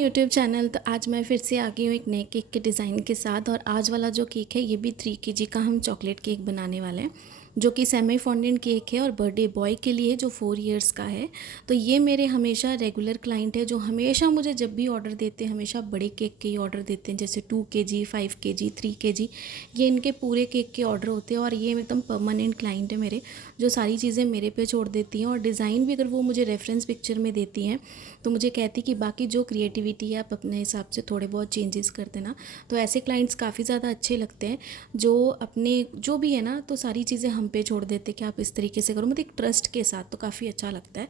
YouTube channel. तो आज मैं फिर से आ गई हूँ एक नए केक के डिज़ाइन के साथ। और आज वाला जो केक है ये भी 3 kg का हम चॉकलेट केक बनाने वाले हैं, जो कि सेमी फॉन्डेंट केक है और बर्थडे बॉय के लिए जो 4 इयर्स का है। तो ये मेरे हमेशा रेगुलर क्लाइंट है जो हमेशा मुझे जब भी ऑर्डर देते हैं हमेशा बड़े केक के ही ऑर्डर देते हैं, जैसे 2 kg, 5 kg, 3 kg। ये इनके पूरे केक के ऑर्डर होते हैं और ये एकदम परमानेंट क्लाइंट है मेरे, जो सारी चीज़ें मेरे पे छोड़ देती हैं। और डिज़ाइन भी अगर वो मुझे रेफरेंस पिक्चर में देती हैं तो मुझे कहती कि बाकी जो क्रिएटिविटी है आप अपने हिसाब से थोड़े बहुत चेंजेस कर देना। तो ऐसे क्लाइंट्स काफ़ी ज़्यादा अच्छे लगते हैं जो अपने जो भी है ना, तो सारी चीज़ें हम पे छोड़ देते कि आप इस तरीके से करो, मतलब एक ट्रस्ट के साथ। तो काफ़ी अच्छा लगता है।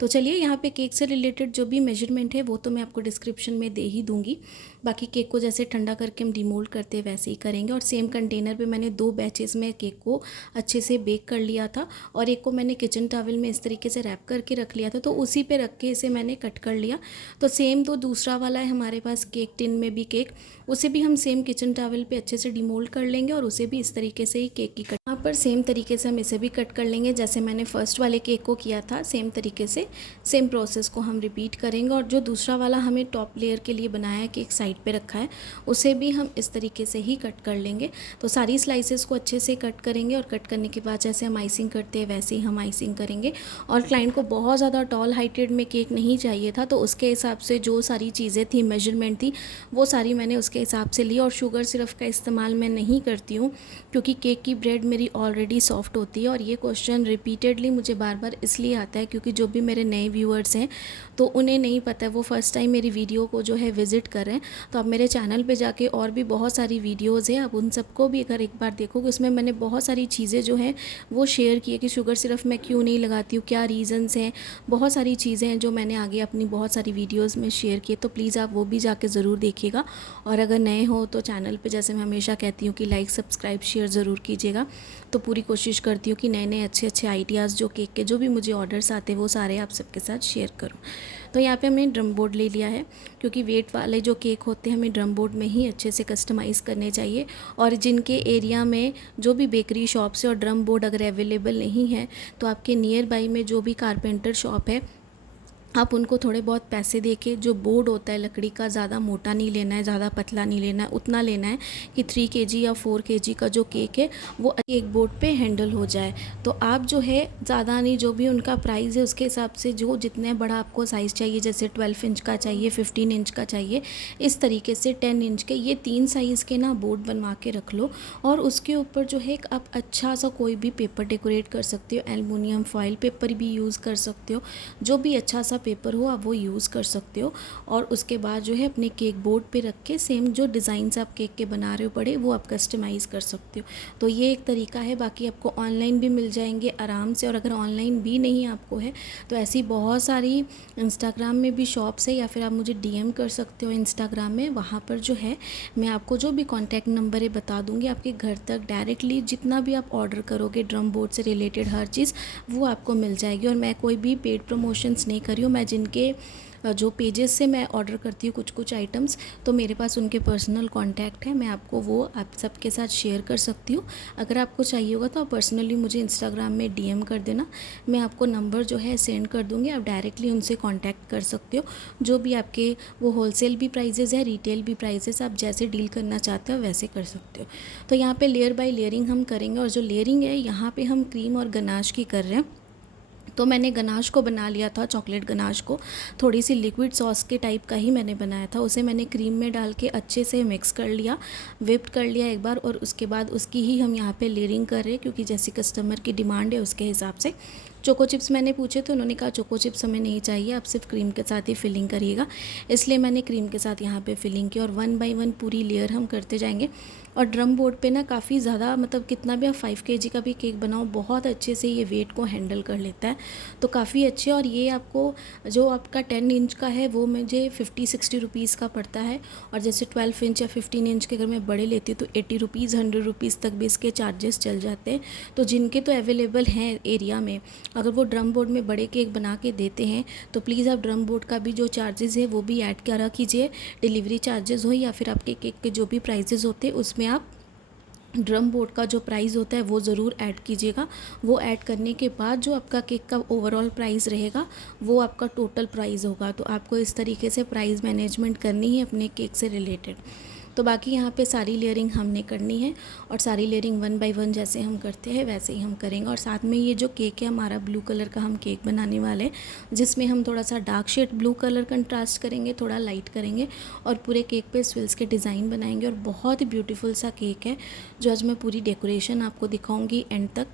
तो चलिए, यहाँ पे केक से रिलेटेड जो भी मेजरमेंट है वो तो मैं आपको डिस्क्रिप्शन में दे ही दूँगी। बाकी केक को जैसे ठंडा करके हम डिमोल्ड करते हैं वैसे ही करेंगे। और सेम कंटेनर पे मैंने 2 बैचेस में केक को अच्छे से बेक कर लिया था और एक को मैंने किचन टॉवल में इस तरीके से रैप करके रख लिया था, तो उसी पे रख के इसे मैंने कट कर लिया। तो सेम तो दूसरा वाला है हमारे पास केक टिन में भी केक, उसे भी हम सेम किचन टॉवल पे अच्छे से डिमोल्ड कर लेंगे और उसे भी इस तरीके से ही केक की कट यहाँ पर सेम तरीके से हम इसे भी कट कर लेंगे। जैसे मैंने फर्स्ट वाले केक को किया था सेम तरीके से सेम प्रोसेस को हम रिपीट करेंगे। और जो दूसरा वाला हमें टॉप लेयर के लिए बनाया है, केक साइड पे रखा है, उसे भी हम इस तरीके से ही कट कर लेंगे। तो सारी स्लाइसेस को अच्छे से कट करेंगे और कट करने के बाद जैसे हम आइसिंग करते हैं वैसे ही हम आइसिंग करेंगे। और क्लाइंट को बहुत ज़्यादा टॉल हाइटेड में केक नहीं चाहिए था, तो उसके हिसाब से जो सारी चीज़ें थी, मेजरमेंट थी, वो सारी मैंने उसके हिसाब से ली। और शुगर सिरप का इस्तेमाल मैं नहीं करती हूँ क्योंकि केक की ब्रेड मेरी ऑलरेडी सॉफ्ट होती है। और ये क्वेश्चन रिपीटेडली मुझे बार बार इसलिए आता है क्योंकि जो भी मेरे नए व्यूअर्स हैं तो उन्हें नहीं पता है, वो फर्स्ट टाइम मेरी वीडियो को जो है विज़िट कर रहे हैं। तो आप मेरे चैनल पे जाके और भी बहुत सारी वीडियोज़ हैं, आप उन सबको भी अगर एक बार देखोगे उसमें मैंने बहुत सारी चीज़ें जो हैं वो शेयर की है कि शुगर सिर्फ मैं क्यों नहीं लगाती हूँ, क्या रीज़न्स हैं। बहुत सारी चीज़ें हैं जो मैंने आगे अपनी बहुत सारी वीडियोज़ में शेयर की है, तो प्लीज़ आप वो भी जाके ज़रूर देखिएगा। और अगर नए हो तो चैनल पे जैसे मैं हमेशा कहती हूँ कि लाइक, सब्सक्राइब, शेयर ज़रूर कीजिएगा। तो पूरी कोशिश करती हूँ कि नए नए अच्छे अच्छे आइडियाज़ जो केक के जो भी मुझे ऑर्डर्स आते हैं वो सारे आप सबके साथ शेयर करूँ। तो यहाँ पे हमने ड्रम बोर्ड ले लिया है क्योंकि वेट वाले जो केक होते हैं हमें ड्रम बोर्ड में ही अच्छे से कस्टमाइज़ करने चाहिए। और जिनके एरिया में जो भी बेकरी शॉप्स है और ड्रम बोर्ड अगर अवेलेबल नहीं है तो आपके नियर बाई में जो भी कारपेंटर शॉप है आप उनको थोड़े बहुत पैसे दे के, जो बोर्ड होता है लकड़ी का, ज़्यादा मोटा नहीं लेना है, ज़्यादा पतला नहीं लेना है, उतना लेना है कि 3 kg या 4 kg का जो केक है वो एक बोर्ड पे हैंडल हो जाए। तो आप जो है ज़्यादा नहीं, जो भी उनका प्राइस है उसके हिसाब से जो जितने बड़ा आपको साइज़ चाहिए, जैसे 12 इंच का चाहिए, 15 इंच का चाहिए, इस तरीके से 10 इंच के, ये 3 साइज़ के ना बोर्ड बनवा के रख लो। और उसके ऊपर जो है आप अच्छा सा कोई भी पेपर डेकोरेट कर सकते हो, एल्युमिनियम फॉइल पेपर भी यूज़ कर सकते हो, जो भी अच्छा सा पेपर हो आप वो यूज़ कर सकते हो। और उसके बाद जो है अपने केक बोर्ड पे रख के सेम जो डिज़ाइंस आप केक के बना रहे हो बड़े, वो आप कस्टमाइज़ कर सकते हो। तो ये एक तरीका है। बाकी आपको ऑनलाइन भी मिल जाएंगे आराम से। और अगर ऑनलाइन भी नहीं आपको है तो ऐसी बहुत सारी इंस्टाग्राम में भी शॉप्स है, या फिर आप मुझे डीएम कर सकते हो इंस्टाग्राम में। वहाँ पर जो है मैं आपको जो भी कॉन्टैक्ट नंबर है बता दूँगी, आपके घर तक डायरेक्टली जितना भी आप ऑर्डर करोगे ड्रम बोर्ड से रिलेटेड हर चीज़ वो आपको मिल जाएगी। और मैं कोई भी पेड प्रमोशंस नहीं कर रही हूँ। मैं जिनके जो पेजेस से मैं ऑर्डर करती हूँ कुछ कुछ आइटम्स, तो मेरे पास उनके पर्सनल कांटेक्ट है, मैं आपको वो आप सबके साथ शेयर कर सकती हूँ। अगर आपको चाहिए होगा तो आप पर्सनली मुझे इंस्टाग्राम में डीएम कर देना, मैं आपको नंबर जो है सेंड कर दूँगी, आप डायरेक्टली उनसे कांटेक्ट कर सकते हो। जो भी आपके वो होलसेल भी प्राइजेज़ है, रिटेल भी प्राइजेस, आप जैसे डील करना चाहते हो वैसे कर सकते हो। तो यहाँ पे लेयर बाय लेयरिंग हम करेंगे। और जो लेयरिंग है यहाँ पे हम क्रीम और गनाश की कर रहे हैं। तो मैंने गनाश को बना लिया था, चॉकलेट गनाश को थोड़ी सी लिक्विड सॉस के टाइप का ही मैंने बनाया था। उसे मैंने क्रीम में डाल के अच्छे से मिक्स कर लिया, whipped कर लिया एक बार। और उसके बाद उसकी ही हम यहाँ पे लेयरिंग कर रहे हैं क्योंकि जैसी कस्टमर की डिमांड है उसके हिसाब से। चोको चिप्स मैंने पूछे तो उन्होंने कहा चोको चिप्स हमें नहीं चाहिए, आप सिर्फ क्रीम के साथ ही फिलिंग करिएगा, इसलिए मैंने क्रीम के साथ यहाँ पे फिलिंग की। और 1 बाय 1 पूरी लेयर हम करते जाएंगे। और ड्रम बोर्ड पे ना काफ़ी ज़्यादा, मतलब कितना भी आप 5 kg का भी केक बनाओ बहुत अच्छे से ये वेट को हैंडल कर लेता है, तो काफ़ी अच्छे। और ये आपको जो आपका 10 इंच का है वो मुझे 50-60 रुपीज़ का पड़ता है। और जैसे 12 इंच या 15 इंच के अगर मैं बड़े लेती हूँ तो 80 रुपीज़, 100 रुपीज़ तक भी इसके चार्जेस चल जाते हैं। तो जिनके तो अवेलेबल हैं एरिया में, अगर वो ड्रम बोर्ड में बड़े केक बना के देते हैं तो प्लीज़ आप ड्रम बोर्ड का भी जो चार्जेस है वो भी ऐड करा कीजिए, डिलीवरी चार्जेस हो या फिर आपके केक के जो भी प्राइजेज़ होते हैं उसमें आप ड्रम बोर्ड का जो प्राइस होता है वो ज़रूर ऐड कीजिएगा। वो ऐड करने के बाद जो आपका केक का ओवरऑल प्राइस रहेगा वो आपका टोटल प्राइस होगा। तो आपको इस तरीके से प्राइस मैनेजमेंट करनी है अपने केक से रिलेटेड। तो बाकी यहाँ पे सारी लेयरिंग हमने करनी है और सारी लेयरिंग 1 बाय 1 जैसे हम करते हैं वैसे ही हम करेंगे। और साथ में ये जो केक है हमारा ब्लू कलर का हम केक बनाने वाले हैं, जिसमें हम थोड़ा सा dark shade blue colour contrast करेंगे, थोड़ा लाइट करेंगे और पूरे केक पे स्विल्स के डिज़ाइन बनाएंगे। और बहुत ही ब्यूटीफुल सा केक है जो आज मैं पूरी डेकोरेशन आपको दिखाऊंगी एंड तक।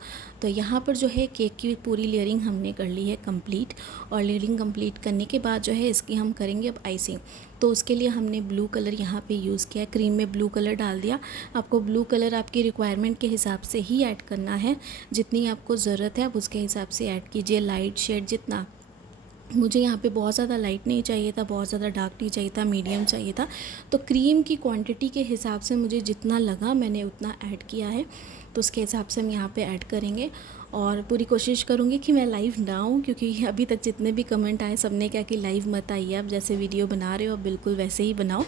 तो यहाँ पर जो है केक की पूरी लेयरिंग हमने कर ली है कंप्लीट। और लेयरिंग कंप्लीट करने के बाद जो है इसकी हम करेंगे अब आइसिंग। तो उसके लिए हमने ब्लू कलर यहाँ पे यूज़ किया, क्रीम में ब्लू कलर डाल दिया। आपको ब्लू कलर आपकी रिक्वायरमेंट के हिसाब से ही ऐड करना है, जितनी आपको ज़रूरत है आप उसके हिसाब से ऐड कीजिए। लाइट शेड जितना, मुझे यहाँ पे बहुत ज़्यादा लाइट नहीं चाहिए था, बहुत ज़्यादा डार्क नहीं चाहिए था, मीडियम चाहिए था। तो क्रीम की क्वांटिटी के हिसाब से मुझे जितना लगा मैंने उतना ऐड किया है। तो उसके हिसाब से हम यहाँ पे ऐड करेंगे। और पूरी कोशिश करूँगी कि मैं लाइव ना आऊँ, क्योंकि अभी तक जितने भी कमेंट आए सबने क्या कि लाइव मत आइए, आप जैसे वीडियो बना रहे हो बिल्कुल वैसे ही बनाओ।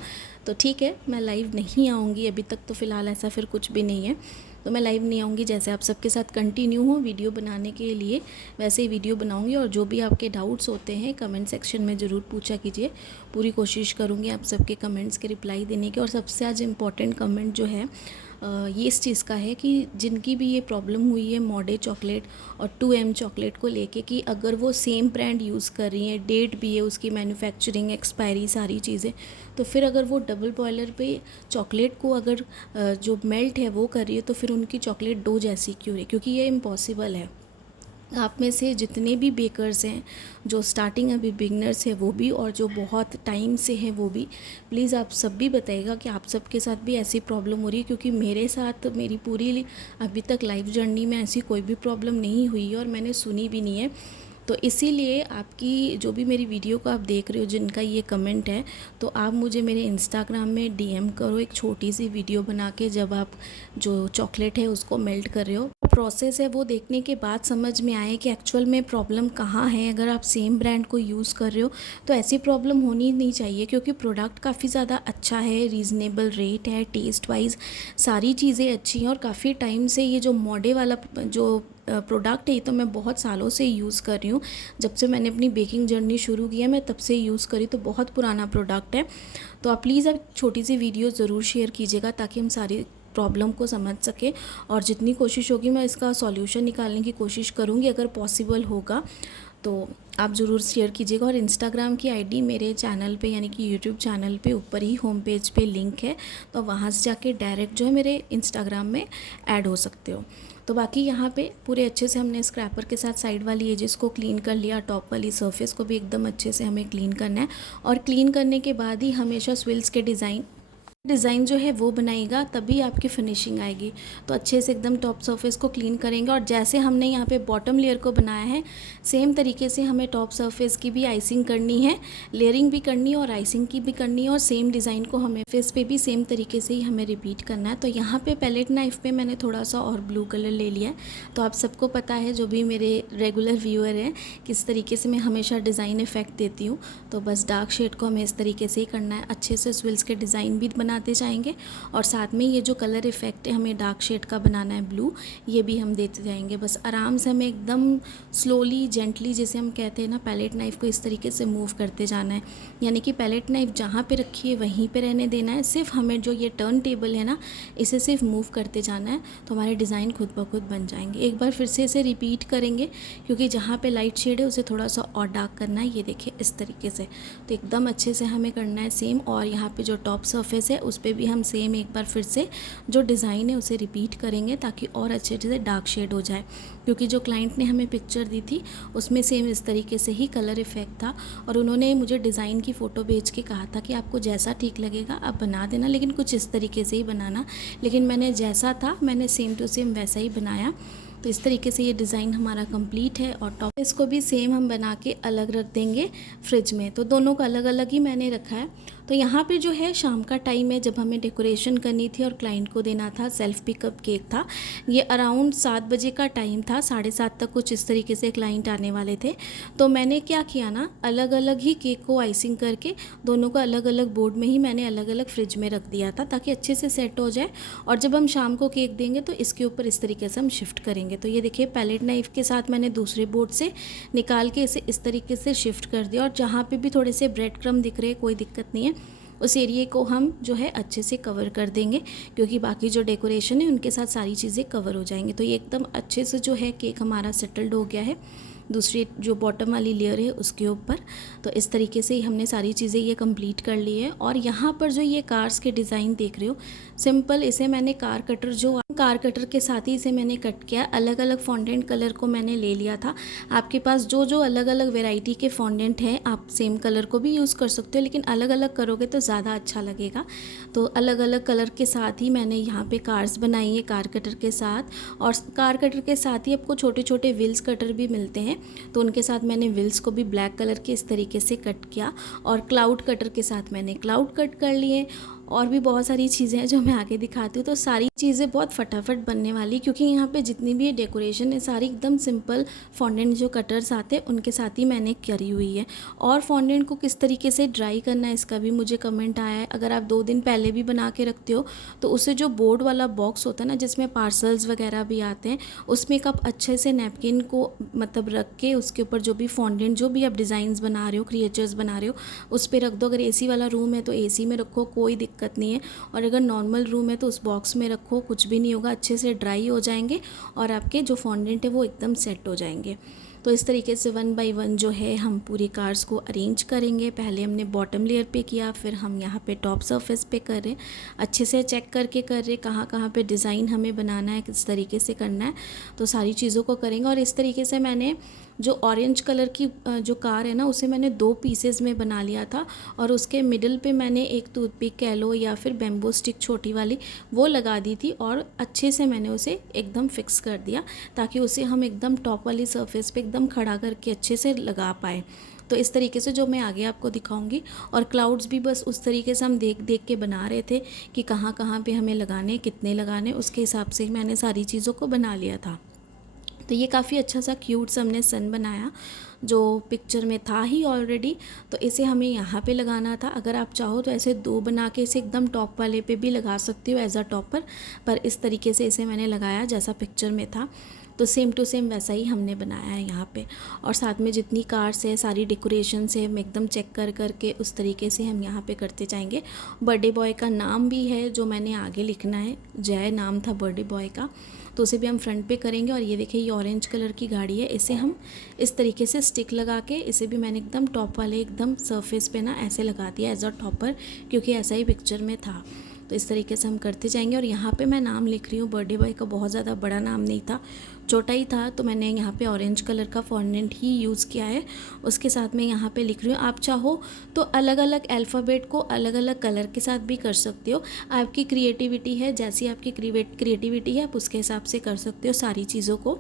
तो ठीक है, मैं लाइव नहीं आऊँगी, अभी तक तो फ़िलहाल ऐसा फिर कुछ भी नहीं है। तो मैं लाइव नहीं आऊँगी, जैसे आप सबके साथ कंटिन्यू हो वीडियो बनाने के लिए वैसे ही वीडियो बनाऊँगी। और जो भी आपके डाउट्स होते हैं कमेंट सेक्शन में ज़रूर पूछा कीजिए, पूरी कोशिश करूँगी आप सबके कमेंट्स के रिप्लाई देने की। और सबसे आज इम्पॉर्टेंट कमेंट जो है ये इस चीज़ का है कि जिनकी भी ये प्रॉब्लम हुई है मॉडे चॉकलेट और 2M चॉकलेट को लेके कि अगर वो सेम ब्रांड यूज़ कर रही हैं, डेट भी है उसकी, मैन्युफैक्चरिंग एक्सपायरी सारी चीज़ें, तो फिर अगर वो डबल बॉयलर पे चॉकलेट को अगर जो मेल्ट है वो कर रही है तो फिर उनकी चॉकलेट डो जैसी क्यों रही, क्योंकि ये इम्पॉसिबल है। आप में से जितने भी बेकर्स हैं, जो स्टार्टिंग अभी बिगनर्स हैं वो भी, और जो बहुत टाइम से हैं वो भी, प्लीज़ आप सब भी बताइएगा कि आप सबके साथ भी ऐसी प्रॉब्लम हो रही है। क्योंकि मेरे साथ मेरी पूरी अभी तक लाइफ जर्नी में ऐसी कोई भी प्रॉब्लम नहीं हुई है और मैंने सुनी भी नहीं है। तो इसीलिए आपकी जो भी मेरी वीडियो को आप देख रहे हो जिनका ये कमेंट है, तो आप मुझे मेरे इंस्टाग्राम में DM करो एक छोटी सी वीडियो बना के, जब आप जो चॉकलेट है उसको मेल्ट कर रहे हो। प्रोसेस है वो देखने के बाद समझ में आए कि एक्चुअल में प्रॉब्लम कहाँ है। अगर आप सेम ब्रांड को यूज़ कर रहे हो तो ऐसी प्रॉब्लम होनी नहीं चाहिए, क्योंकि प्रोडक्ट काफ़ी ज़्यादा अच्छा है, रीज़नेबल रेट है, टेस्ट वाइज सारी चीज़ें अच्छी हैं। और काफ़ी टाइम से ये जो मॉडे वाला जो प्रोडक्ट है ये तो मैं बहुत सालों से यूज़ कर रही हूँ। जब से मैंने अपनी बेकिंग जर्नी शुरू की है मैं तब से यूज़ करी, तो बहुत पुराना प्रोडक्ट है। तो आप प्लीज़ आप छोटी सी वीडियो ज़रूर शेयर कीजिएगा ताकि हम सारी प्रॉब्लम को समझ सके। और जितनी कोशिश होगी मैं इसका सॉल्यूशन निकालने की कोशिश करूँगी, अगर पॉसिबल होगा तो आप ज़रूर शेयर कीजिएगा। और इंस्टाग्राम की आईडी मेरे चैनल पे यानी कि यूट्यूब चैनल पे ऊपर ही होम पेज पे लिंक है, तो वहाँ से जाके डायरेक्ट जो है मेरे इंस्टाग्राम में ऐड हो सकते हो। तो बाकी यहाँ पे पूरे अच्छे से हमने स्क्रैपर के साथ साइड वाली एजेस को क्लीन कर लिया, टॉप वाली सरफेस को भी एकदम अच्छे से हमें क्लीन करना है। और क्लीन करने के बाद ही हमेशा स्विल्स के डिज़ाइन जो है वो बनाएगा, तभी आपकी फिनिशिंग आएगी। तो अच्छे से एकदम टॉप सरफेस को क्लीन करेंगे। और जैसे हमने यहाँ पे बॉटम लेयर को बनाया है सेम तरीके से हमें टॉप सरफेस की भी आइसिंग करनी है, लेयरिंग भी करनी है और आइसिंग की भी करनी है। और सेम डिज़ाइन को हमें फेस पे भी सेम तरीके से ही हमें रिपीट करना है। तो यहाँ पे पैलेट नाइफ पे मैंने थोड़ा सा और ब्लू कलर ले लिया है। तो आप सबको पता है, जो भी मेरे रेगुलर व्यूअर हैं, किस तरीके से मैं हमेशा डिज़ाइन इफेक्ट देती हूँ। तो बस डार्क शेड को हमें इस तरीके से ही करना है, अच्छे से स्विल्स के डिज़ाइन भी बनाते जाएंगे। और साथ में ये जो कलर इफेक्ट है हमें डार्क शेड का बनाना है ब्लू, ये भी हम देते जाएंगे। बस आराम से हमें एकदम स्लोली जेंटली, जैसे हम कहते हैं ना, पैलेट नाइफ को इस तरीके से मूव करते जाना है। यानी कि पैलेट नाइफ जहाँ पे रखी है वहीं पे रहने देना है, सिर्फ हमें जो ये टर्न टेबल है ना इसे सिर्फ मूव करते जाना है, तो हमारे डिज़ाइन खुद ब खुद बन जाएंगे। एक बार फिर से इसे रिपीट करेंगे, क्योंकि जहाँ पे लाइट शेड है उसे थोड़ा सा और डार्क करना है। ये देखिए इस तरीके से, तो एकदम अच्छे से हमें करना है सेम। और यहाँ पे जो टॉप सरफेस है उस पर भी हम सेम एक बार फिर से जो डिज़ाइन है उसे रिपीट करेंगे, ताकि और अच्छे से डार्क शेड हो जाए। क्योंकि जो क्लाइंट ने हमें पिक्चर दी थी उसमें सेम इस तरीके से ही कलर इफेक्ट था। और उन्होंने मुझे डिज़ाइन की फ़ोटो भेज के कहा था कि आपको जैसा ठीक लगेगा आप बना देना, लेकिन कुछ इस तरीके से ही बनाना। लेकिन मैंने जैसा था मैंने सेम टू सेम वैसा ही बनाया। तो इस तरीके से ये डिज़ाइन हमारा कंप्लीट है। और टॉप इसको भी सेम हम बना के अलग रख देंगे फ्रिज में। तो दोनों को अलग अलग ही मैंने रखा है। तो यहाँ पे जो है शाम का टाइम है, जब हमें डेकोरेशन करनी थी और क्लाइंट को देना था, सेल्फ पिकअप केक था। ये अराउंड 7 बजे का टाइम था, 7:30 तक कुछ इस तरीके से क्लाइंट आने वाले थे। तो मैंने क्या किया ना, अलग अलग ही केक को आइसिंग करके दोनों को अलग अलग बोर्ड में ही मैंने अलग अलग फ्रिज में रख दिया था, ताकि अच्छे से सेट हो जाए। और जब हम शाम को केक देंगे तो इसके ऊपर इस तरीके से हम शिफ्ट करेंगे। तो ये देखिए, पैलेट नाइफ़ के साथ मैंने दूसरे बोर्ड से निकाल के इसे इस तरीके से शिफ्ट कर दिया। और जहाँ पे भी थोड़े से ब्रेड क्रम्ब दिख रहे हैं, कोई दिक्कत नहीं है, उस एरिए को हम जो है अच्छे से कवर कर देंगे, क्योंकि बाकी जो डेकोरेशन है उनके साथ सारी चीज़ें कवर हो जाएंगी। तो ये एकदम अच्छे से जो है केक हमारा सेटल्ड हो गया है दूसरी जो बॉटम वाली लेयर है उसके ऊपर। तो इस तरीके से ही हमने सारी चीज़ें ये कंप्लीट कर ली है। और यहाँ पर जो ये कार्स के डिज़ाइन देख रहे हो, सिंपल इसे मैंने कार कटर के साथ ही इसे मैंने कट किया। अलग अलग फॉन्डेंट कलर को मैंने ले लिया था। आपके पास जो जो अलग अलग वेराइटी के फॉन्डेंट हैं, आप सेम कलर को भी यूज़ कर सकते हो, लेकिन अलग अलग करोगे तो ज़्यादा अच्छा लगेगा। तो अलग अलग कलर के साथ ही मैंने यहाँ पे कार्स बनाई है कार कटर के साथ। और कार कटर के साथ ही आपको छोटे छोटे व्हील्स कटर भी मिलते हैं, तो उनके साथ मैंने व्हील्स को भी ब्लैक कलर के इस तरीके से कट किया। और क्लाउड कटर के साथ मैंने क्लाउड कट कर लिए। और भी बहुत सारी चीज़ें हैं जो मैं आगे दिखाती हूँ। तो सारी चीज़ें बहुत फटाफट बनने वाली, क्योंकि यहाँ पे जितनी भी डेकोरेशन है सारी एकदम सिंपल फॉन्डेंट जो कटर्स आते हैं उनके साथ ही मैंने करी हुई है। और फॉन्डेंट को किस तरीके से ड्राई करना है इसका भी मुझे कमेंट आया है। अगर आप 2 दिन पहले भी बना के रखते हो तो उससे जो बोर्ड वाला बॉक्स होता है ना, जिसमें पार्सल्स वगैरह भी आते हैं, उसमें एक आप अच्छे से नैपकिन को मतलब रख के उसके ऊपर जो भी फॉन्डेंट, जो भी आप डिज़ाइंस बना रहे हो, क्रिएचर्स बना रहे हो, उस पर रख दो। अगर एसी वाला रूम है तो एसी में रखो, कोई दिक्कत नहीं है। और अगर नॉर्मल रूम है तो उस बॉक्स में रखो, कुछ भी नहीं होगा, अच्छे से ड्राई हो जाएंगे और आपके जो फॉन्डेंट है वो एकदम सेट हो जाएंगे। तो इस तरीके से 1 बाय 1 जो है हम पूरी कार्स को अरेंज करेंगे। पहले हमने बॉटम लेयर पे किया, फिर हम यहाँ पे टॉप सरफेस पे कर रहे, अच्छे से चेक करके कर रहे कहाँ कहाँ पे डिज़ाइन हमें बनाना है, किस तरीके से करना है। तो सारी चीज़ों को करेंगे। और इस तरीके से मैंने जो ऑरेंज कलर की जो कार है ना, उसे मैंने 2 पीसेस में बना लिया था। और उसके मिडिल पे मैंने एक टूथपिक कह लो या फिर बैम्बू स्टिक छोटी वाली, वो लगा दी थी। और अच्छे से मैंने उसे एकदम फिक्स कर दिया, ताकि उसे हम एकदम टॉप वाली सरफेस पे एकदम खड़ा करके अच्छे से लगा पाए। तो इस तरीके से जो मैं आगे आपको दिखाऊंगी। और क्लाउड्स भी बस उस तरीके से हम देख देख के बना रहे थे कि कहाँ कहाँ पे हमें लगाने, कितने लगाने, उसके हिसाब से मैंने सारी चीज़ों को बना लिया था। तो ये काफ़ी अच्छा सा क्यूट सा हमने सन बनाया, जो पिक्चर में था ही ऑलरेडी। तो इसे हमें यहाँ पे लगाना था। अगर आप चाहो तो ऐसे 2 बना के इसे एकदम टॉप वाले पे भी लगा सकते हो एज अ टॉपर, पर इस तरीके से इसे मैंने लगाया जैसा पिक्चर में था। तो सेम टू सेम वैसा ही हमने बनाया है यहाँ पे। और साथ में जितनी कार्स है, सारी डेकोरेशन से हम एकदम चेक कर करके उस तरीके से हम यहाँ पे करते जाएंगे। बर्थडे बॉय का नाम भी है जो मैंने आगे लिखना है, जय नाम था बर्थडे बॉय का, तो उसे भी हम फ्रंट पे करेंगे। और ये देखिए, ये ऑरेंज कलर की गाड़ी है, इसे हम इस तरीके से स्टिक लगा के इसे भी मैंने एकदम टॉप वाले एकदम सरफेस पे ना ऐसे लगा दिया एज अ टॉपर, क्योंकि ऐसा ही पिक्चर में था। तो इस तरीके से हम करते जाएंगे। और यहाँ पे मैं नाम लिख रही हूँ, बर्थडे बॉय का बहुत ज़्यादा बड़ा नाम नहीं था, छोटा ही था, तो मैंने यहाँ पे ऑरेंज कलर का फॉन्डेंट ही यूज़ किया है। उसके साथ में यहाँ पे लिख रही हूँ। आप चाहो तो अलग अलग अल्फ़ाबेट को अलग अलग कलर के साथ भी कर सकते हो, आपकी क्रिएटिविटी है, जैसी आपकी क्रिएटिविटी है आप उसके हिसाब से कर सकते हो सारी चीज़ों को।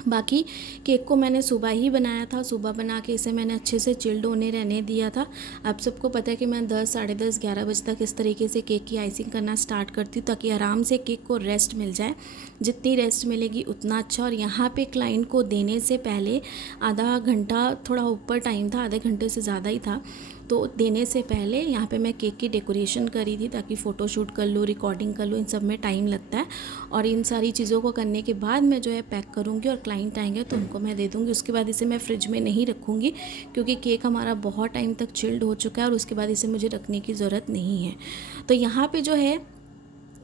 बाकी केक को मैंने सुबह ही बनाया था, सुबह बना के इसे मैंने अच्छे से चिल्ड होने रहने दिया था। आप सबको पता है कि मैं 10, साढ़े 10, 11 बजे तक इस तरीके से केक की आइसिंग करना स्टार्ट करती हूँ, ताकि आराम से केक को रेस्ट मिल जाए। जितनी रेस्ट मिलेगी उतना अच्छा। और यहाँ पे क्लाइंट को देने से पहले आधा घंटा, थोड़ा ऊपर टाइम था, आधे घंटे से ज़्यादा ही था, तो देने से पहले यहाँ पे मैं केक की डेकोरेशन करी थी, ताकि फ़ोटोशूट कर लूँ, रिकॉर्डिंग कर लूँ, इन सब में टाइम लगता है। और इन सारी चीज़ों को करने के बाद मैं जो है पैक करूँगी और क्लाइंट आएंगे तो उनको मैं दे दूँगी। उसके बाद इसे मैं फ्रिज में नहीं रखूँगी, क्योंकि केक हमारा बहुत टाइम तक चिल्ड हो चुका है और उसके बाद इसे मुझे रखने की ज़रूरत नहीं है। तो यहाँ पे जो है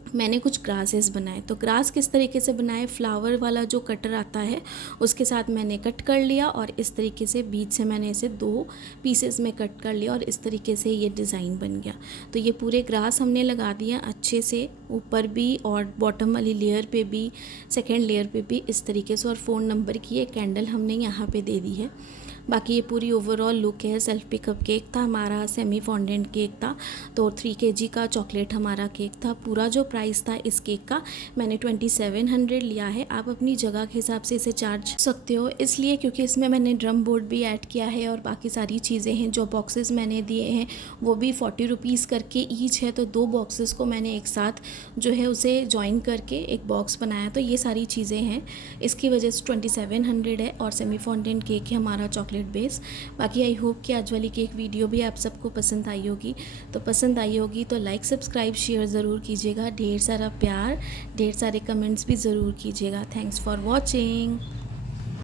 मैंने कुछ ग्रासेस बनाए। तो ग्रास किस तरीके से बनाए, फ्लावर वाला जो कटर आता है उसके साथ मैंने कट कर लिया, और इस तरीके से बीच से मैंने इसे 2 पीसेस में कट कर लिया, और इस तरीके से ये डिज़ाइन बन गया। तो ये पूरे ग्रास हमने लगा दिया अच्छे से, ऊपर भी और बॉटम वाली लेयर पे भी, सेकेंड लेयर पे भी इस तरीके से। और फ़ोन नंबर की एक कैंडल हमने यहाँ पे दे दी है। बाकी ये पूरी ओवरऑल लुक है। सेल्फ पिकअप केक था हमारा, सेमी फॉन्डेंट केक था, तो 3 kg का चॉकलेट हमारा केक था। पूरा जो प्राइस था इस केक का मैंने 2700 लिया है। आप अपनी जगह के हिसाब से इसे चार्ज सकते हो, इसलिए क्योंकि इसमें मैंने ड्रम बोर्ड भी ऐड किया है और बाकी सारी चीज़ें हैं। जो बॉक्सेस मैंने दिए हैं वो भी 40 रुपीज़ करके ईच है, तो 2 बॉक्सेस को मैंने एक साथ जो है उसे जॉइन करके एक बॉक्स बनाया, तो ये सारी चीज़ें हैं, इसकी वजह से 2700 है। और सेमी फॉन्डेंट केक है हमारा चॉकलेट बेस। बाकी आई होप कि आज वाली केक वीडियो भी आप सबको पसंद आई होगी। तो पसंद आई होगी तो लाइक सब्सक्राइब शेयर ज़रूर कीजिएगा, ढेर सारा प्यार, ढेर सारे कमेंट्स भी ज़रूर कीजिएगा। Thanks for watching.